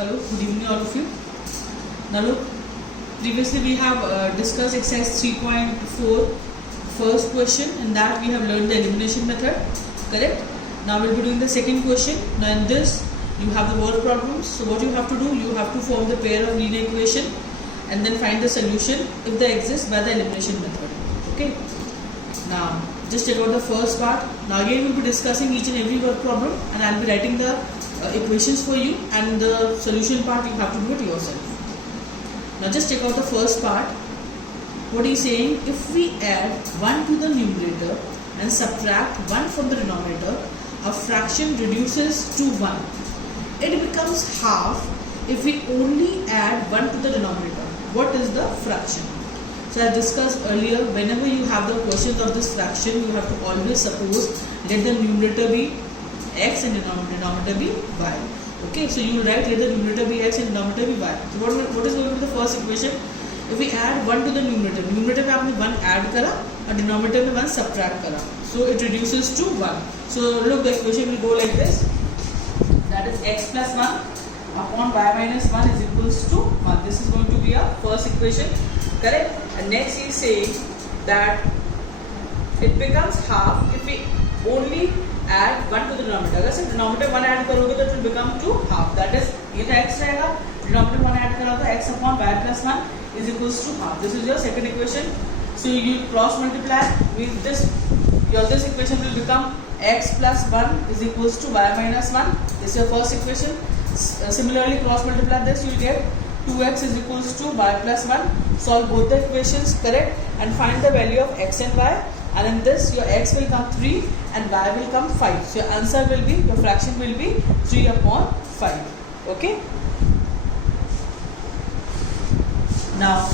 Hello, good evening all of you. Now look, previously we have discussed exercise 3.4 first question. In that we have learned the elimination method, correct? Now we'll be doing the second question. Now in this you have the word problems. So what you have to do, you have to form the pair of linear equation and then find the solution if they exist by the elimination method. Okay. Now just check out the first part. Now again we'll be discussing each and every word problem and I'll be writing the equations for you, and the solution part you have to do it yourself. Now just check out the first part. What he's saying, if we add 1 to the numerator and subtract 1 from the denominator, a fraction reduces to 1. It becomes half if we only add 1 to the denominator. What is the fraction? So as discussed earlier, whenever you have the quotient of this fraction, you have to always suppose let the numerator be x and denominator be y. Okay, so you will write let the numerator be x and denominator be y. So what is going to be the first equation? If we add 1 to the numerator में आपने 1 add करा और denominator में 1 subtract करा, so it reduces to 1. So look, the equation will go like this. That is x plus 1 upon y minus 1 is equals to 1. This is going to be our first equation, correct? And next he is saying that it becomes half if we only add 1 to the denominator. अगर सिर्फ denominator 1 add करोगे तो it will become to half. That is, ये तो x रहेगा, denominator 1 add करा तो x upon y plus 1 is equals to half. This is your second equation. So you cross multiply with this. This equation will become x plus 1 is equals to y minus 1. This is your first equation. Similarly, cross multiply this, you will get 2x is equals to y plus 1. Solve both the equations, correct, and find the value of x and y. And in this, your x will come 3 and y will come 5. So your answer will be, your fraction will be 3 upon 5. Okay. Now,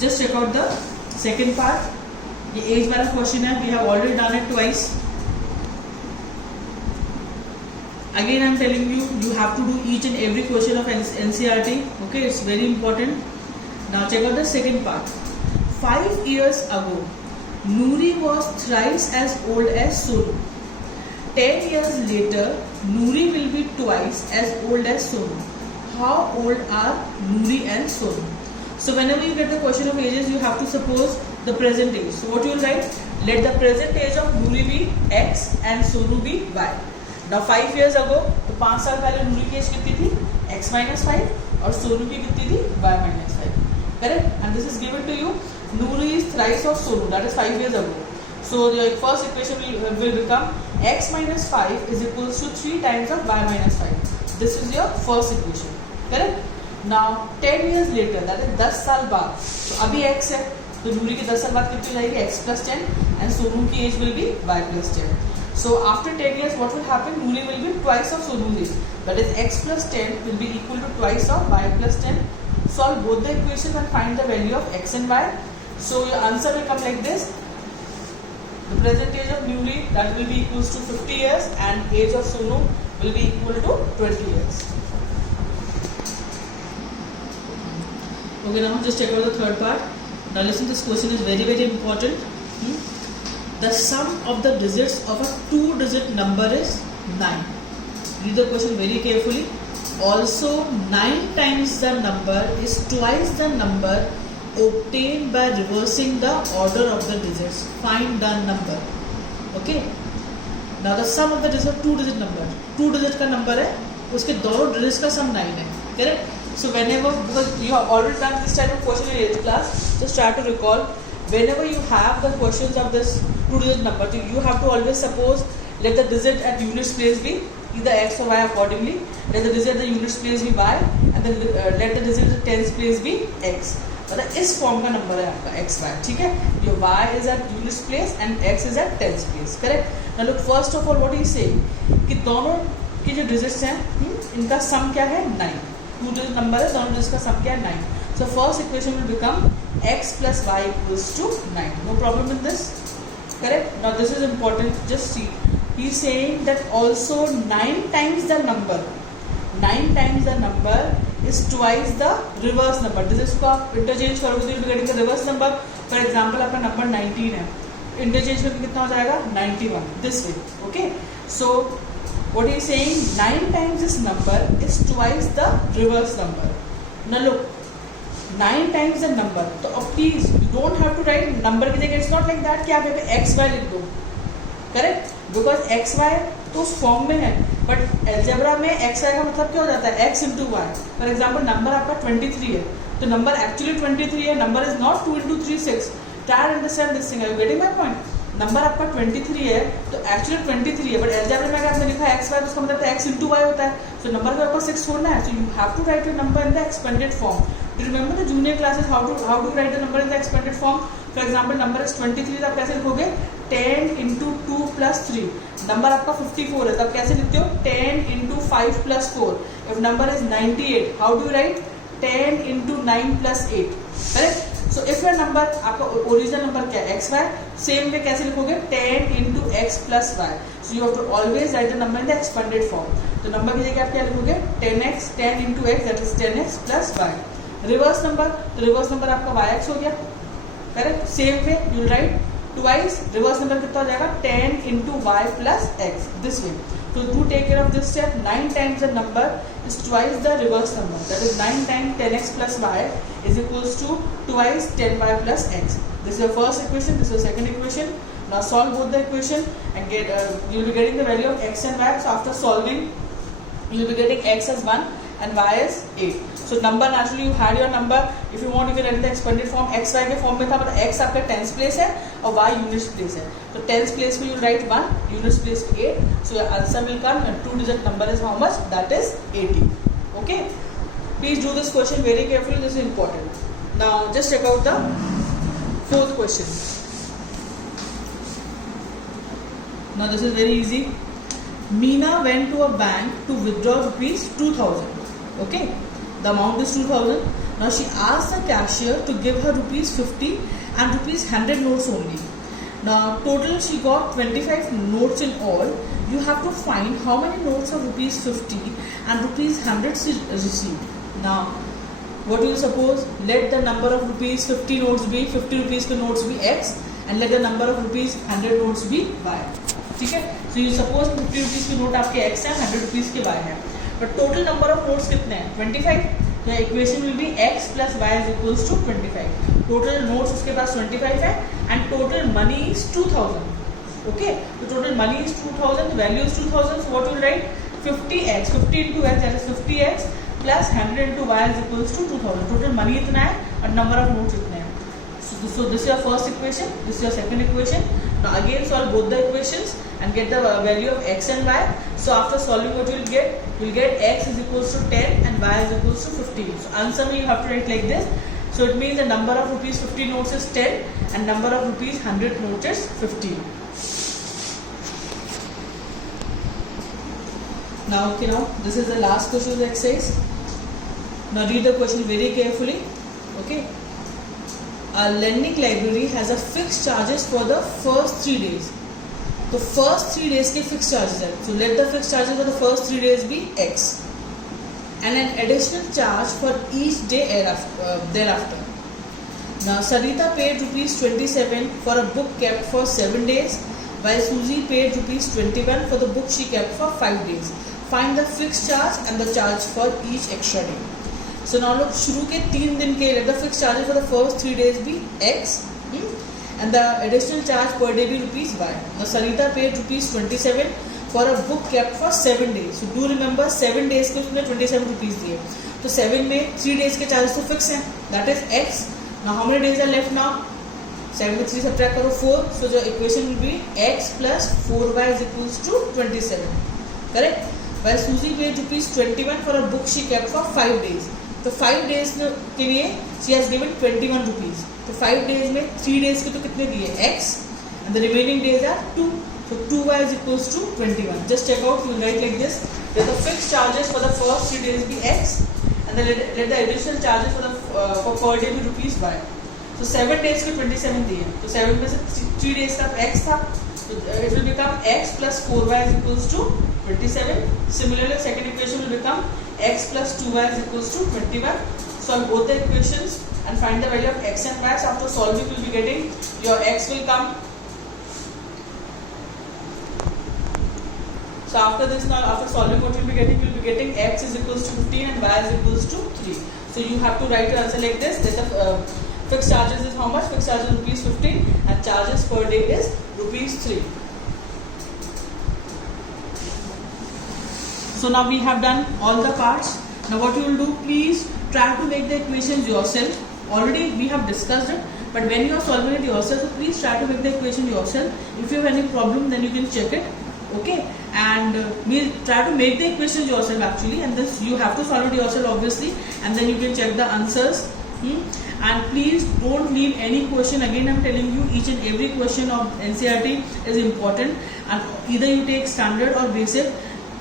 just check out the second part. ये as वाला question है. We have already done it twice. Again, I am telling you, you have to do each and every question of NCERT. Okay, it's very important. Now check out the second part. 5 years ago, Noori was thrice as old as Sonu. 10 years later, Noori will be twice as old as Sonu. How old are Noori and Sonu? So whenever you get the question of ages, you have to suppose the present age. So what you will write? Let the present age of Noori be x and Sonu be y. Now 5 years ago, तो 5 साल पहले नूरी की as कितनी थी? x minus 5 और सोनू की कितनी थी? y minus 5. Correct? And this is given to you. Noori is thrice of Sonu. That is 5 years ago. So your first equation will become x minus 5 is equals to 3 times of y minus 5. This is your first equation. Correct? Now 10 years later, that is 10 साल बाद. So अभी x है, तो नूरी की 10 साल बाद कितनी हो जाएगी? x plus 10 and सोनू की as will be y plus 10. So after 10 years, what will happen? Noori will be twice of Sonu's age. That is, x plus 10 will be equal to twice of y plus 10. Solve both the equations and find the value of x and y. So your answer will come like this. The present age of Noori, that will be equals to 50 years, and age of Sonu will be equal to 20 years. Okay, now just check out the third part. Now listen, this question is very, very important. The sum of the digits of a 2-digit number is 9. Read the question very carefully. Also, 9 times the number is twice the number obtained by reversing the order of the digits. Find the number. Okay. Now the sum of the digits of 2-digit number. 2-digit का number है, उसके दोनों digits का sum 9 है. Correct? So whenever, because you have already done this type of question in 8th class, just try to recall. Whenever you have the questions of this 2-digit number, you have to always suppose let the digit at units place be either x or y accordingly. Let the digit at the units place be y, and then let the digit at tens place be x. मतलब इस form का number है आपका x y. ठीक है? Your y is at units place and x is at tens place. Correct? Now look, first of all what he is saying कि दोनों की जो digits हैं, इनका sum क्या है? 9. 2-digit number है, दोनों digits का sum क्या है? 9. So first equation will become x plus y equals to 9. No problem in this. Correct? Now this is important. Just see. He is saying that also 9 times the number. 9 times the number is twice the reverse number. This is को आप interchange करोगे तो you will be getting the reverse number. For example, आपका number 19 है. Interchange करके कितना हो जाएगा? 91. This way. Okay. So what he is saying, 9 times this number is twice the reverse number. Now look, 9 times the number, तो अब please you don't have to write number की जगह, it's not like that कि आप यहाँ पे x y लिख दो, करेक्ट, बिकॉज एक्स वाई तो उस फॉर्म में है, बट एल्जेब्रा में एक्स वाई का मतलब क्या हो जाता है, X into Y. For example number आपका 23 है, तो नंबर एक्चुअली 23 है, number is not 2 into 3 6. Try understand this thing, are you getting my point. Number आपका 23 है तो एक्चुअली 23 है, बट एल्जेब्रा में अगर आपने लिखा एक्स वाई तो उसका मतलब एक्स इंटू वाई होता है. सो नंबर का आपको 6 छोड़ना है, so you have to write your number in the expanded form. Do remember the junior classes how to write the number in the expanded form. For example number is 23, तो आप कैसे लिखोगे, 10 into 2 plus 3. Number आपका 54 है, तब कैसे लिखते हो, 10 into 5 plus 4. If number is 98, how do write, 10 into 9 plus 8. Correct. So if your number, आपका ओरिजिनल नंबर क्या है, एक्स वाई, सेम वे कैसे लिखोगे, 10 into x plus y. So you have to always write the number in the expanded form. तो number की जगह आप क्या लिखोगे, 10x, 10 into x, that is 10x plus y. Reverse number, तो reverse number आपका yx हो गया, correct. Same way you write twice, reverse number कितना हो जाएगा, 10 into y plus x, this way. तो do take care of this step. 9 times the number is twice the reverse number, that is 9 times 10x plus y is equals to twice 10y plus x. This is your first equation, this is your second equation. Now solve both the equation and get you will be getting the value of x and y. So after solving you will be getting x as 1 and y as 8. So number, naturally you had your number. If you want, you can write the expanded form. x y के form में था, मतलब x आपका tens place है और y units place है. तो tens place में you write 1, यूनिट्स प्लेस में 8. So your answer will come and 2-digit number is how much? That is 80. Okay. Please do this question very carefully. This is important. Now just check out the fourth question. Now this is very easy. Meena went to a bank to withdraw rupees 2000. Okay. The amount is 2000. Now she asked the cashier to give her rupees 50 and rupees 100 notes only. Now total she got 25 notes in all. You have to find how many notes of rupees 50 and rupees 100 she received. Now what do you suppose? Let the number of rupees 50 notes be, 50 rupees के notes be x, and let the number of rupees 100 notes be y. ठीक है. So you suppose 50 rupees के note आपके x है, 100 rupees के y है. But total number of notes कितने हैं, 25. The equation will be x plus y is equals to 25. Total notes उसके पास 25 है and total money is 2000. Okay, so total money is 2000, the value is 2000. So what will write, 50x, 50 into x, that is 50x plus 100 into y is equals to 2000. Total money इतना है और number of notes इतने हैं. So this is your first equation, this is your second equation. Now again solve both the equations and get the value of x and y. So after solving, what you will get x is equals to 10 and y is equals to 15. So answer me you have to write like this. So it means the number of rupees 50 notes is 10 and number of rupees 100 notes is 15. Now this is the last question of the exercise. Now read the question very carefully. Okay. A lending library has a fixed charges for the first 3 days. तो first 3 days के fix charges है. So let the fix charges for the first 3 days be x and an additional charge for each day thereafter. Now Sarita paid rupees 27 for a book kept for 7 days while Susie paid rupees 21 for the book she kept for 5 days. Find the fixed charge and the charge for each extra day. So now look, शुरू के 3 दिन के let the fixed charges for the first 3 days be x and the additional charge per day be rupees y. Now Sarita paid rupees 27 for a book kept for 7 days. So do remember 7 days के उसने 27 rupees दिए. तो 7 में 3 days के charges तो fix हैं, that is x. Now how many days are left now? 7 में 3 subtract करो 4. So the equation will be x plus 4y is equals to 27. Correct? While Susie paid rupees 21 for a book she kept for 5 days. तो 5 days के लिए she has given 21 rupees. तो 5 days में 3 days के तो कितने दिए, x and the remaining days are 2. So 2y is equals to 21. Just check out, you will write like this. Let the fixed charges for the first 3 days be x and then let the additional charges for per day be rupees y. So 7 days के 27 दिए. तो 7 में से 3 days का x था. So it will become x plus 4y is equals to 27. Similarly, second equation will become x plus 2y is equals to 21. Solve both the equations and find the value of x and y. So after solving, you will be getting your x will come. So after this, now after solving, what you'll be getting x is equals to 15 and y is equals to 3. So you have to write your answer like this. That the fixed charges is how much? Fixed charges is rupees 15 and charges per day is rupees 3. So now we have done all the parts. Now what you will do, please try to make the equations yourself. Already we have discussed it, but when you are solving it yourself, so please try to make the equation yourself. If you have any problem, then you can check it. Okay, and we try to make the equations yourself actually, and this you have to solve it yourself obviously, and then you can check the answers. And please don't leave any question. Again, I'm telling you, each and every question of NCERT is important, and either you take standard or basic.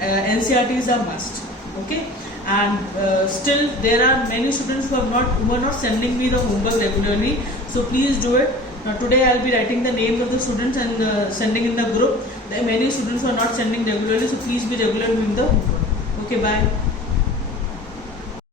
NCERT is a must. Okay, and still there are many students who are not sending me the homework regularly. So please do it. Now today I'll be writing the names of the students and sending in the group. There are many students who are not sending regularly, so please be regular doing the homework. Okay, bye.